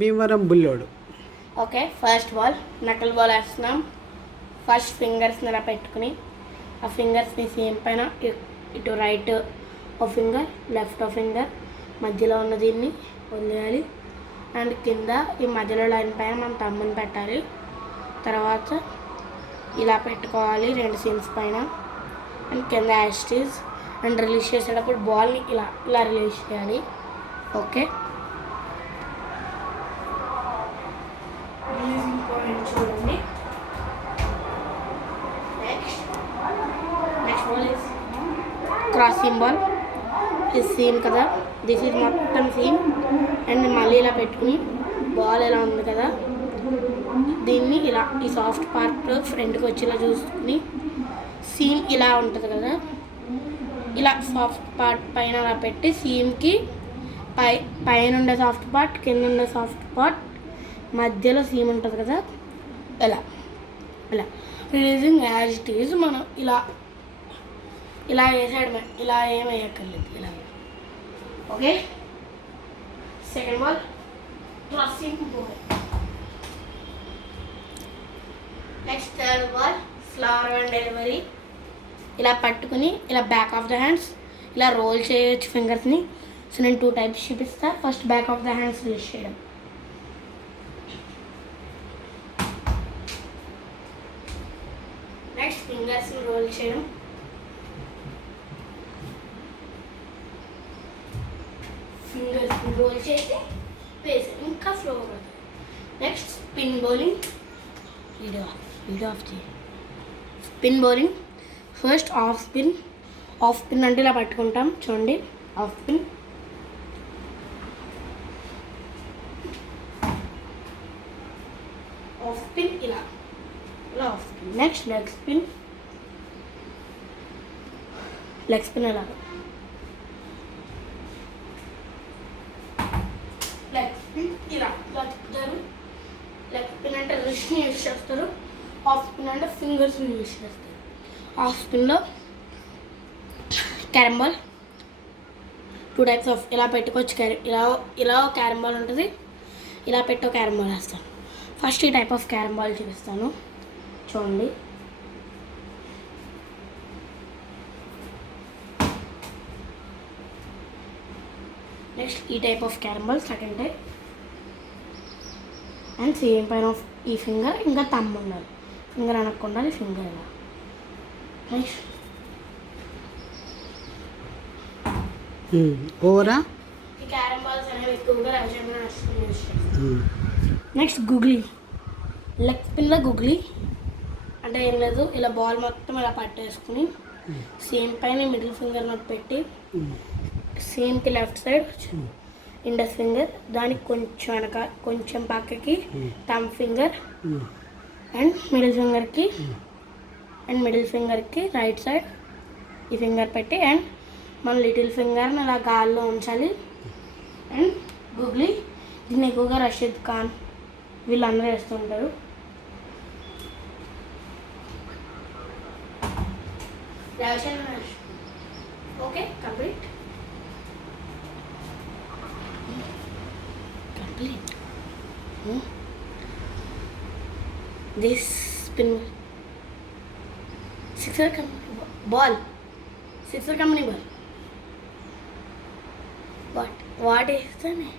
భీమవరం బుల్లోడు. Okay, first ball knuckle ball వేస్తున్నాం. First ఫింగర్స్ని ఇలా పెట్టుకుని ఆ ఫింగర్స్ని సేమ్ పైన ఇటు రైట్ ఓ ఫింగర్, లెఫ్ట్ ఓ ఫింగర్, మధ్యలో ఉన్న దీన్ని వదిలేయాలి. అండ్ కింద ఈ మధ్యలో లైన్ పైన మనం తమ్ముని పెట్టాలి. తర్వాత ఇలా పెట్టుకోవాలి రెండు సీమ్స్ పైన. అండ్ కింద యాస్టీస్. అండ్ రిలీజ్ చేసేటప్పుడు బాల్ని ఇలా ఇలా రిలీజ్ చేయాలి. ఓకే, రిలీజింగ్ పాయింట్ చూడండి. Next ball is cross seam ball. ఇది సీమ్ కదా, దిస్ ఈజ్ మొత్తం సీమ్. అండ్ మళ్ళీ ఇలా పెట్టుకుని బాల్ ఎలా ఉంది కదా, దీన్ని ఇలా ఈ సాఫ్ట్ పార్ట్ ఫ్రంట్కి వచ్చేలా చూసుకుని సీమ్ ఇలా ఉంటుంది కదా, ఇలా సాఫ్ట్ పార్ట్ పైన అలా పెట్టి సీమ్కి పైన ఉండే సాఫ్ట్ పార్ట్, కింద ఉండే సాఫ్ట్ పార్ట్, మధ్యలో సీమ్ ఉంటుంది కదా, ఇలా ఇలా రిలీజింగ్ యాజ్ ఇట్ ఈజ్. మనం ఇలా ఇలా వేసాడమే, ఇలా ఏం వేయక్కర్లేదు, ఇలా. Okay, second ball crossing ball. Next third ball flower and delivery. ఇలా పట్టుకుని ఇలా బ్యాక్ ఆఫ్ ద హ్యాండ్స్ ఇలా రోల్ చేయొచ్చు ఫింగర్స్ని. సో నేను 2 టైప్స్ చూపిస్తా. First back of the hands release చేయడం. నెక్స్ట్ ఫింగర్స్ని రోల్ చేయడం. ఫింగర్స్ని రోల్ చేసి వేసి ఇంకా స్లోగా. Next spin bowling. Video off చేయి. Spin bowling. First off spin అంటే ఇలా పట్టుకుంటాం చూడండి, ఆఫ్ స్పిన్. ఇలా off spin. Next leg spin ఎలా లెగ్ స్పిన్ ఇలా తిప్పుతారు. లెగ్ స్పిన్ అంటే రిస్ట్ని యూజ్ చేస్తారు, ఆఫ్ స్పిన్ అంటే ఫింగర్స్ని యూజ్ చేస్తారు. ఆఫ్ స్పిన్లో క్యారమ్ బాల్ 2 టైప్స్ ఆఫ్ ఇలా పెట్టుకోవచ్చు. ఇలా క్యారమ్ బాల్ ఉంటుంది, ఇలా పెట్టో క్యారమ్ బాల్ వేస్తాను. ఫస్ట్ ఈ టైప్ ఆఫ్ క్యారమ్ బాల్ చూపిస్తాను చూడండి. నెక్స్ట్ ఈ type of carrom ball second type. And same పైన ఆఫ్ ఈ ఫింగర్ ఇంకా తమ్ము ఉండాలి, ఫింగర్ అనకుండా ఫింగర్ ఇలా. నెక్స్ట్ ఓవరా ఈ క్యారమ్ బాల్స్ అనేవి ఎక్కువగా రవిచంద్ర నష్టం యూజ్ చేస్తారు. Next googly. లెగ్ స్పిన్లో గుగ్లీ అంటే ఏం లేదు, ఇలా బాల్ మొత్తం ఇలా పట్టేసుకుని సేమ్ పైన మిడిల్ ఫింగర్ నోట్ పెట్టి సేమ్కి లెఫ్ట్ సైడ్ ఇండస్ ఫింగర్, దానికి కొంచెం వెనక కొంచెం పక్కకి థంబ్ ఫింగర్ అండ్ మిడిల్ ఫింగర్కి రైట్ సైడ్ ఈ ఫింగర్ పెట్టి అండ్ మన లిటిల్ ఫింగర్ని అలా గాల్లో ఉంచాలి. అండ్ గుగ్లీ దీన్ని ఎక్కువగా రషీద్ ఖాన్ వీళ్ళందరూ వేస్తుంటారు. Okay, complete. This spin sixer company ball. What is the name?